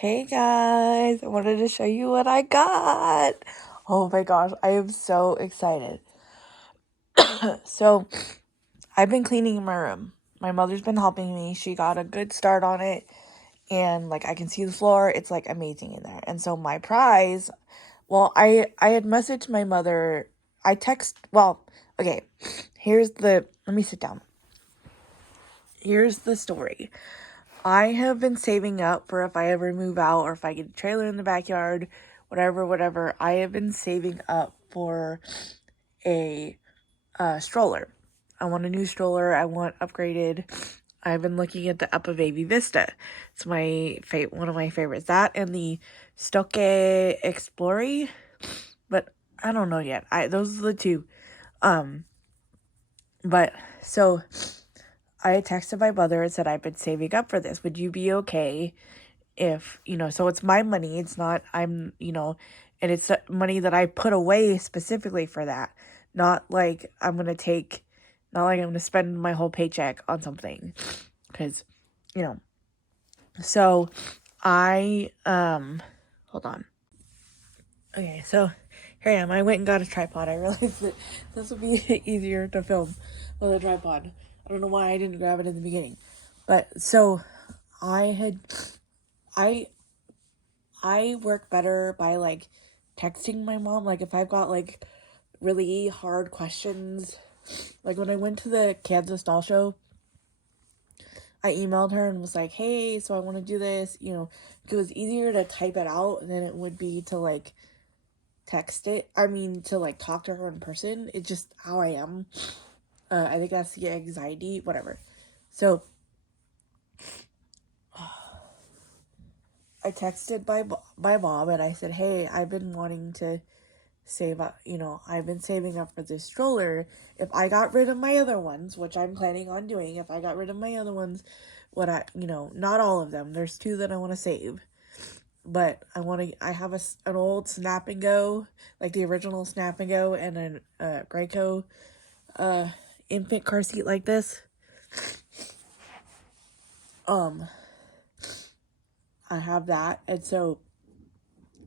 Hey guys, I wanted to show you what I got. Oh my gosh, I am so excited. So, I've been cleaning my room. My mother's been helping me. She got a good start on it. And like I can see the floor. It's like amazing in there. And so my prize, well, I had messaged my mother. Okay. Let me sit down. Here's the story. I have been saving up for if I ever move out or if I get a trailer in the backyard, whatever. I have been saving up for a stroller. I want a new stroller. I want upgraded. I've been looking at the Uppa Baby Vista. It's one of my favorites. That and the Stoke Explorer, but I don't know yet. Those are the two. But so I texted my mother and said I've been saving up for this. Would you be okay if, so it's my money. It's not, and it's money that I put away specifically for that. Not like I'm going to spend my whole paycheck on something. Because, so I, hold on. Okay, so here I am. I went and got a tripod. I realized that this would be easier to film with a tripod. I don't know why I didn't grab it in the beginning. But, so, I work better by, like, texting my mom. Like, if I've got, like, really hard questions. Like, when I went to the Kansas Doll Show, I emailed her and was like, hey, so I want to do this. It was easier to type it out than it would be to, like, to, like, talk to her in person. It's just how I am. I think that's the anxiety, whatever. So, I texted my mom and I said, hey, I've been wanting to save up, I've been saving up for this stroller. If I got rid of my other ones, which I'm planning on doing, if I got rid of my other ones, not all of them. There's 2 that I want to save. But I have an old Snap and Go, like the original Snap and Go, and an Graco infant car seat like this. I have that, and so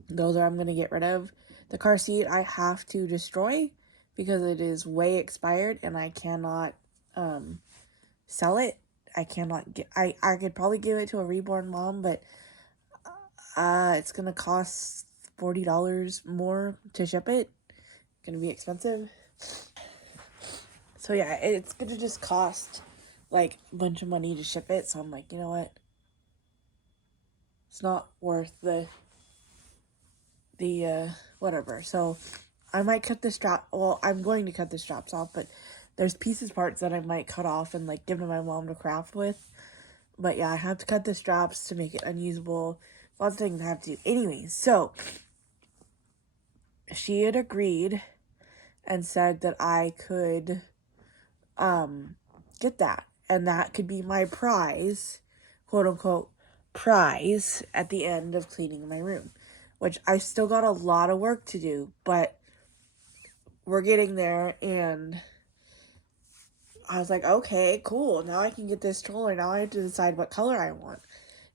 those I'm going to get rid of. The car seat I have to destroy because it is way expired and I cannot sell it. I could probably give it to a reborn mom, but it's going to cost $40 more to ship it. It's going to be expensive. So yeah, it's going to just cost like a bunch of money to ship it. So I'm like, you know what? It's not worth the whatever. So I might cut the strap. Well, I'm going to cut the straps off, but there's parts that I might cut off and like give to my mom to craft with. But yeah, I have to cut the straps to make it unusable. Lots of things I have to do. Anyways, so she had agreed and said that I could get that. And that could be my prize, quote unquote, prize at the end of cleaning my room. Which I still got a lot of work to do, but we're getting there, and I was like, okay, cool, now I can get this stroller. Now I have to decide what color I want.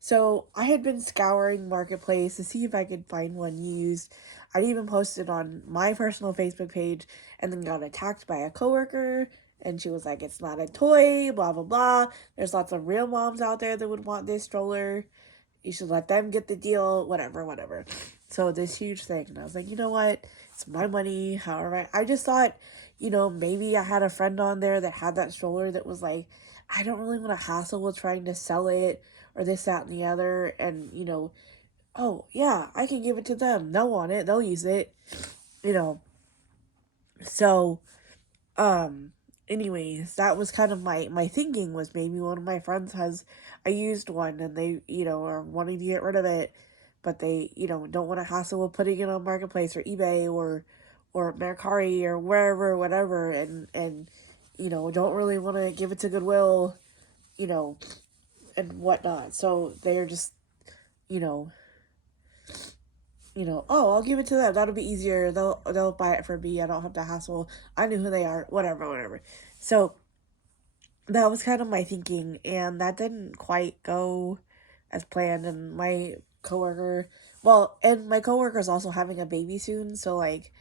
So I had been scouring Marketplace to see if I could find one used. I'd even posted on my personal Facebook page and then got attacked by a coworker, and she was like, it's not a toy, blah, blah, blah. There's lots of real moms out there that would want this stroller. You should let them get the deal, whatever. So this huge thing. And I was like, you know what? It's my money. However, I just thought, maybe I had a friend on there that had that stroller that was like, I don't really want to hassle with trying to sell it or this, that, and the other. And, oh, yeah, I can give it to them. They'll want it. They'll use it. So, anyways, that was kind of my thinking, was maybe one of my friends has a used one and they, are wanting to get rid of it, but they, don't want to hassle with putting it on Marketplace or eBay or Mercari or wherever, whatever, and don't really want to give it to Goodwill, and whatnot. So they're just, oh, I'll give it to them. That'll be easier. They'll buy it for me. I don't have to hassle. I knew who they are. Whatever. So that was kind of my thinking, and that didn't quite go as planned. And my coworker, well, and my coworker is also having a baby soon, so like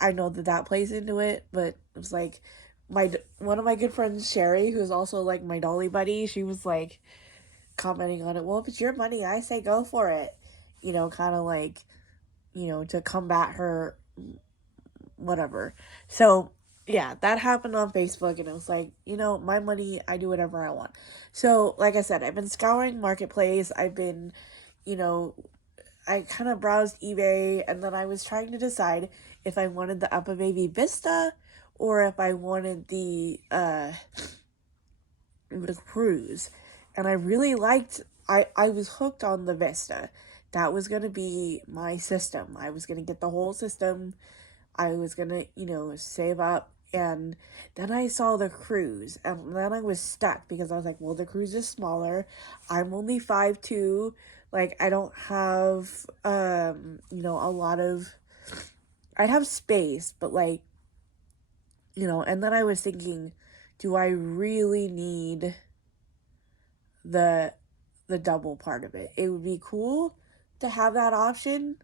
I know that plays into it, but it's like one of my good friends, Sherry, who's also like my dolly buddy, she was like commenting on it. Well, if it's your money, I say go for it. Kind of like, to combat her, whatever. So yeah, that happened on Facebook, and it was like, my money, I do whatever I want. So like I said, I've been scouring Marketplace. I've been, you know, I kind of browsed eBay, and then I was trying to decide if I wanted the Uppa Baby Vista or if I wanted the cruise. And I really liked, I was hooked on the Vista. That was going to be my system. I was going to get the whole system. I was going to, save up. And then I saw the cruise, and then I was stuck because I was like, well, the cruise is smaller. I'm only 5'2". Like, I don't have, a lot of, I'd have space, but like, and then I was thinking, do I really need the double part of it? It would be cool to have that option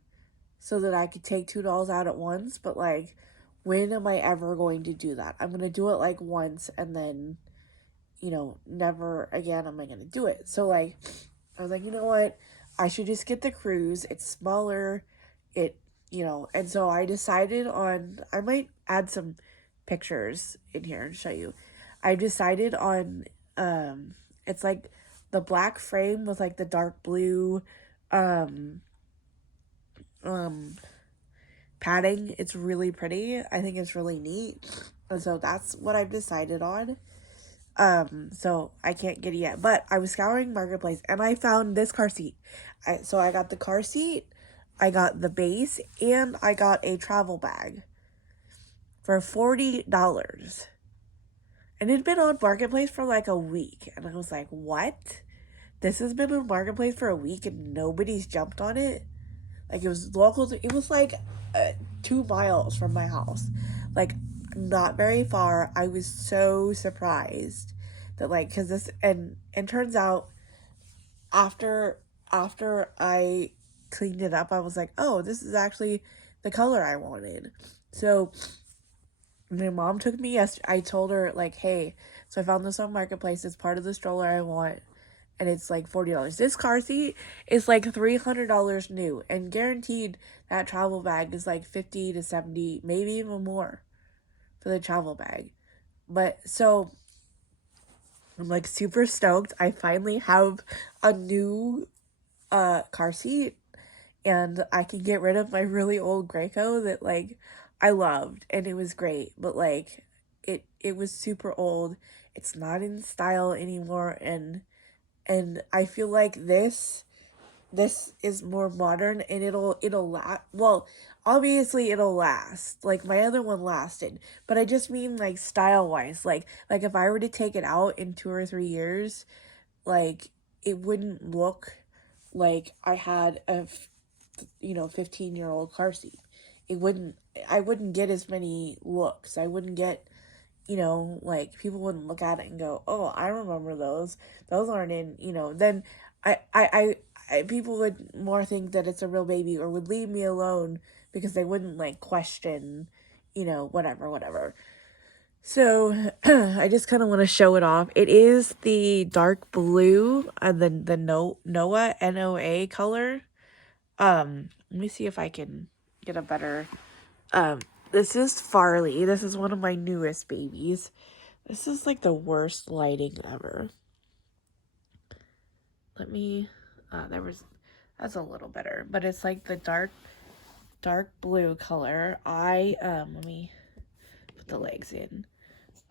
so that I could take $2 out at once, but like, when am I ever going to do that? I'm going to do it like once, and then, never again am I going to do it. So like, I was like, you know what? I should just get the cruise. It's smaller. And so I decided on, I might add some pictures in here and show you. I decided on, it's like the black frame with like the dark blue, padding. It's really pretty. I think it's really neat. And so that's what I've decided on. So I can't get it yet, but I was scouring Marketplace and I found this car seat. So I got the car seat, I got the base, and I got a travel bag for $40. And it'd been on Marketplace for like a week. And I was like, what? This has been on Marketplace for a week and nobody's jumped on it? Like, it was local. It was like 2 miles from my house. Like, not very far. I was so surprised that, like, because this, and turns out after I cleaned it up, I was like, oh, this is actually the color I wanted. So my mom took me I told her, like, hey, so I found this on Marketplace. It's part of the stroller I want. And it's like $40. This car seat is like $300 new, and guaranteed that travel bag is like 50 to 70, maybe even more for the travel bag. But so I'm like super stoked. I finally have a new car seat, and I can get rid of my really old Graco that like I loved, and it was great, but like it was super old. It's not in style anymore, and I feel like this is more modern, and it'll last. Well, obviously it'll last. Like, my other one lasted, but I just mean like style wise. Like if I were to take it out in 2 or 3 years, like, it wouldn't look like I had a 15-year-old car seat. I wouldn't get as many looks. I wouldn't get, like, people wouldn't look at it and go, oh, I remember those. Those aren't in, then people would more think that it's a real baby, or would leave me alone because they wouldn't like question, whatever. So I just kind of want to show it off. It is the dark blue and then the Noah NOA color. Let me see if I can get a better. This is Farley. This is one of my newest babies. This is like the worst lighting ever. Let me, that's a little better, but it's like the dark blue color. Let me put the legs in.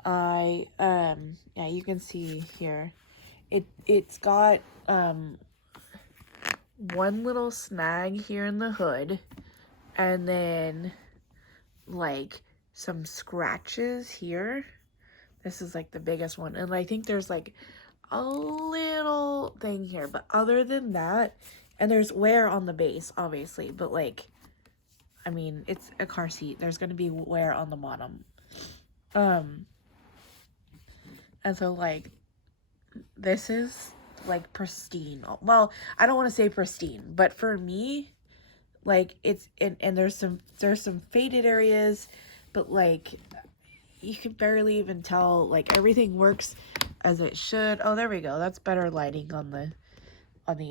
Yeah, you can see here. It's got, one little snag here in the hood, and then like some scratches here. This is like the biggest one, and I think there's like a little thing here, but other than that, and there's wear on the base, obviously, but like, I mean, it's a car seat. There's gonna be wear on the bottom. And so like, this is like pristine. Well, I don't want to say pristine, but for me, like it's and there's some faded areas, but like you can barely even tell, like everything works as it should. Oh, there we go. That's better lighting on the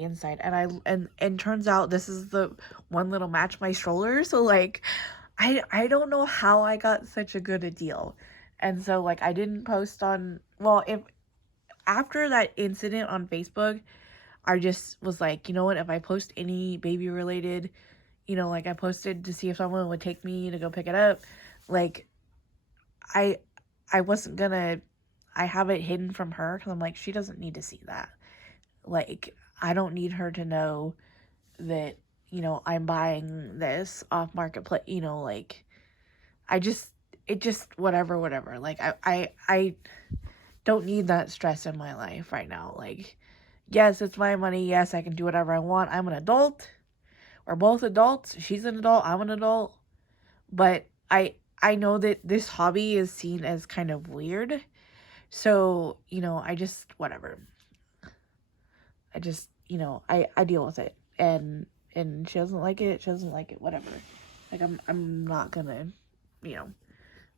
inside. And turns out this is the one that'll match my stroller. So like I don't know how I got such a good a deal. And so like I didn't post on, well, if after that incident on Facebook, I just was like, you know what, if I post any baby related, like I posted to see if someone would take me to go pick it up, like I wasn't gonna, I have it hidden from her because I'm like, she doesn't need to see that. Like, I don't need her to know that, I'm buying this off marketplace, like, it just, whatever. Like, I don't need that stress in my life right now. Like, yes, it's my money. Yes, I can do whatever I want. I'm an adult. We're both adults. She's an adult. I'm an adult. But I know that this hobby is seen as kind of weird. So, I just, whatever. I just, I deal with it. And she doesn't like it. She doesn't like it. Whatever. Like, I'm not gonna,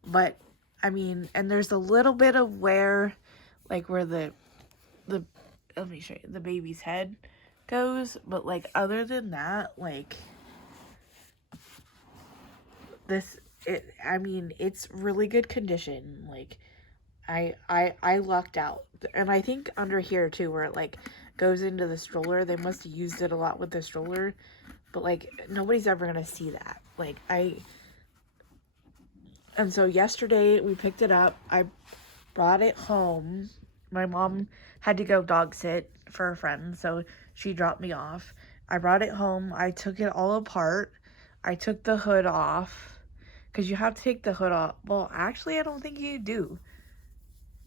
But, I mean, and there's a little bit of where the let me show you, the baby's head goes. But, like, other than that, like, it's really good condition. Like, I lucked out. And I think under here too, where it like goes into the stroller, they must have used it a lot with the stroller, but like nobody's ever gonna see that. Like and so yesterday we picked it up. I brought it home. My mom had to go dog sit for a friend, so she dropped me off. I brought it home. I took it all apart. I took the hood off, because you have to take the hood off. Well, actually, I don't think you do.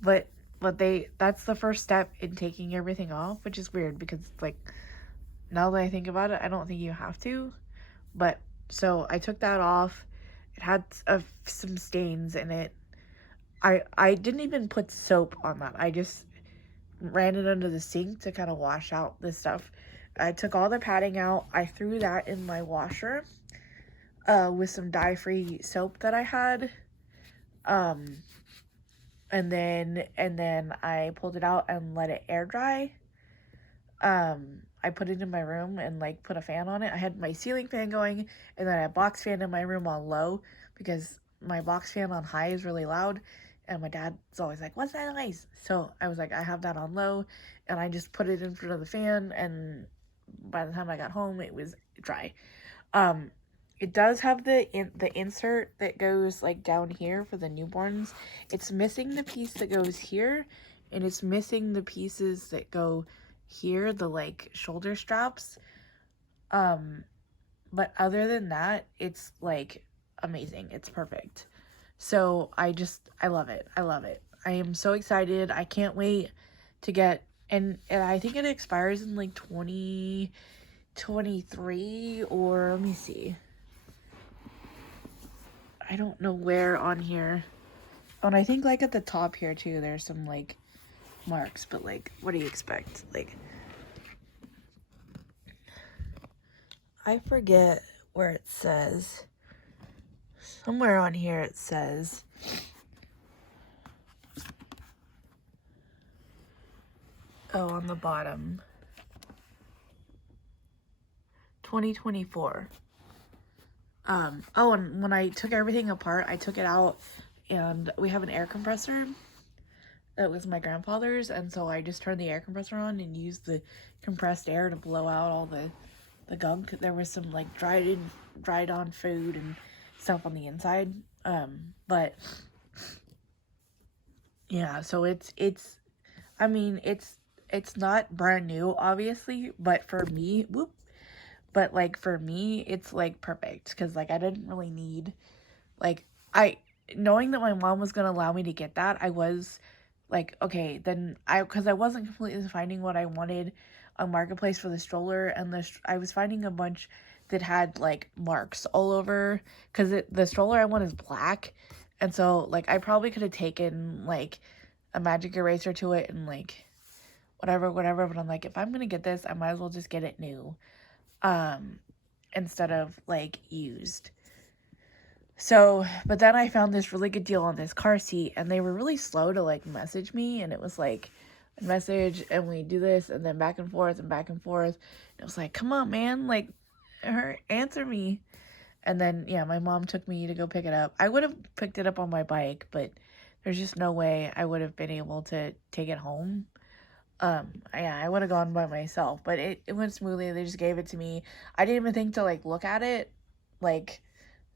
But that's the first step in taking everything off, which is weird because, like, now that I think about it, I don't think you have to. But, so I took that off. It had some stains in it. I didn't even put soap on that. I just ran it under the sink to kind of wash out this stuff. I took all the padding out. I threw that in my washer with some dye-free soap that I had. And then I pulled it out and let it air dry. I put it in my room and like put a fan on it. I had my ceiling fan going, and then I had a box fan in my room on low because my box fan on high is really loud, and my dad's always like, "What's that noise?" So I was like, I have that on low, and I just put it in front of the fan, and by the time I got home, it was dry. It does have the insert that goes like down here for the newborns. It's missing the piece that goes here, and it's missing the pieces that go here, the like shoulder straps. But other than that, it's like amazing. It's perfect. So I love it. I love it. I am so excited. I can't wait to get, and I think it expires in like 2023, or let me see. I don't know where on here. Oh, and I think like at the top here too, there's some like marks, but like, what do you expect? Like, I forget where it says. Somewhere on here it says. Oh, on the bottom. 2024. Oh, and when I took everything apart, I took it out, and we have an air compressor that was my grandfather's, and so I just turned the air compressor on and used the compressed air to blow out all the gunk. There was some like dried on food and stuff on the inside. But yeah, so it's I mean, it's not brand new, obviously, but for me, but like for me, it's like perfect, because like I didn't really need, like, knowing that my mom was gonna allow me to get that, I was like, okay, then because I wasn't completely finding what I wanted on Marketplace for the stroller, and I was finding a bunch that had like marks all over, because the stroller I want is black, and so like I probably could have taken like a magic eraser to it and like whatever, but I'm like, if I'm gonna get this, I might as well just get it new, instead of like used. So, but then I found this really good deal on this car seat, and they were really slow to like message me, and it was like a message, and we do this, and then back and forth and back and forth. And it was like, come on, man, like, answer me. And then, yeah, my mom took me to go pick it up. I would have picked it up on my bike, but there's just no way I would have been able to take it home. Yeah, I would have gone by myself, but it went smoothly. They just gave it to me. I didn't even think to, like, look at it, like,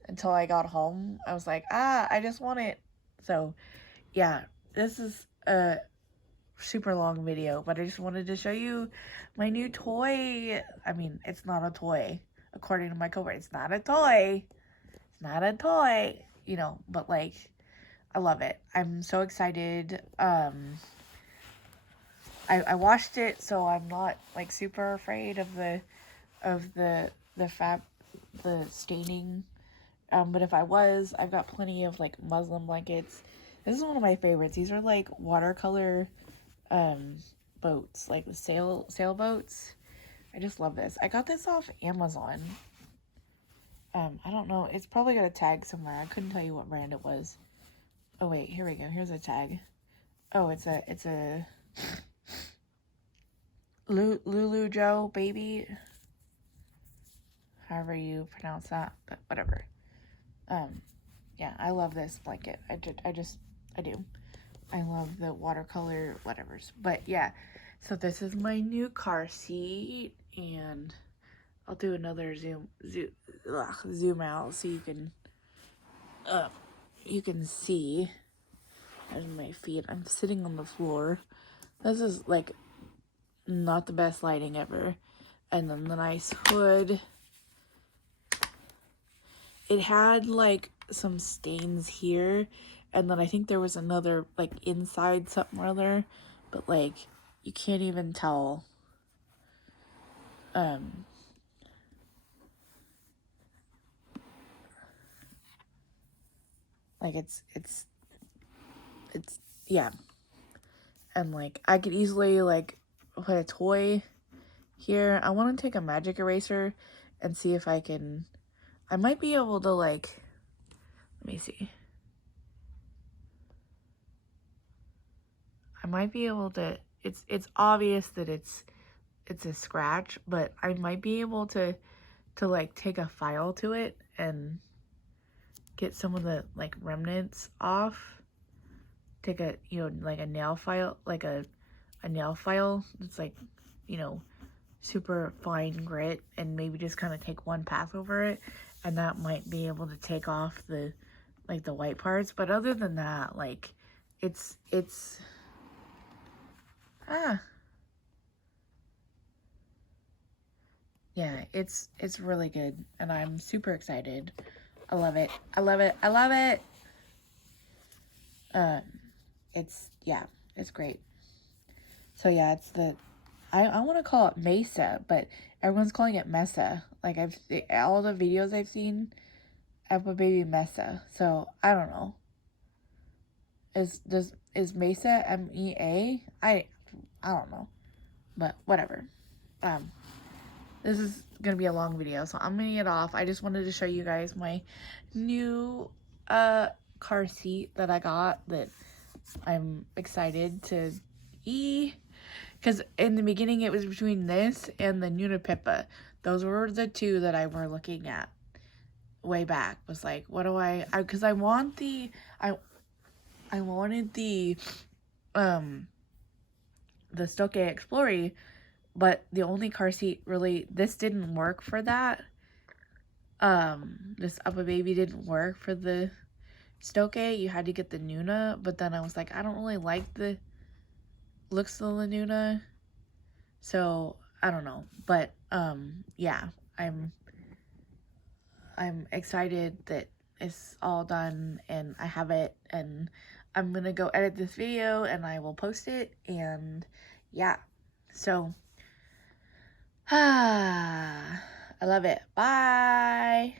until I got home. I was like, I just want it. So, yeah, this is a super long video, but I just wanted to show you my new toy. I mean, it's not a toy. According to my coworker, it's not a toy. It's not a toy. You know, but, like, I love it. I'm so excited. I washed it, so I'm not like super afraid of the staining. But if I was, I've got plenty of like muslin blankets. This is one of my favorites. These are like watercolor boats, like the sailboats. I just love this. I got this off Amazon. I don't know. It's probably got a tag somewhere. I couldn't tell you what brand it was. Oh wait, here we go. Here's a tag. Oh, it's a Lulu Joe baby, however you pronounce that, but whatever. Yeah, I love this blanket. I do. I love the watercolor whatevers. But yeah, so this is my new car seat, and I'll do another zoom out so you can see. There's my feet. I'm sitting on the floor. This is like not the best lighting ever. And then the nice hood. It had like some stains here, and then I think there was another like inside something or other, but like you can't even tell. Like it's yeah. And like I could easily like put a toy here. I want to take a magic eraser and see if I might be able to like, let me see. I might be able to, it's obvious that it's a scratch, but I might be able to like take a file to it and get some of the like remnants off. Take a, like a nail file, like a nail file that's like, super fine grit, and maybe just kind of take one pass over it, and that might be able to take off the like the white parts. But other than that, like it's yeah, it's really good, and I'm super excited. I love it. I love it. I love it. It's great. So yeah, it's I want to call it Mesa, but everyone's calling it Mesa. Like all the videos I've seen, Uppa Baby Mesa. So I don't know. Is Mesa MEA? I don't know, but whatever. This is gonna be a long video, so I'm gonna get off. I just wanted to show you guys my new car seat that I got that I'm excited to because in the beginning it was between this and the Nunapippa. Those were the two that I were looking at way back. Was like, what do because I wanted the Stoke Explorer, but the only car seat really, this didn't work for that. This Uppa Baby didn't work for the Stoke. You had to get the Nuna, but then I was like, I don't really like the looks of the Nuna, so I don't know. But yeah, I'm excited that it's all done and I have it, and I'm gonna go edit this video and I will post it. And yeah, so I love it. Bye.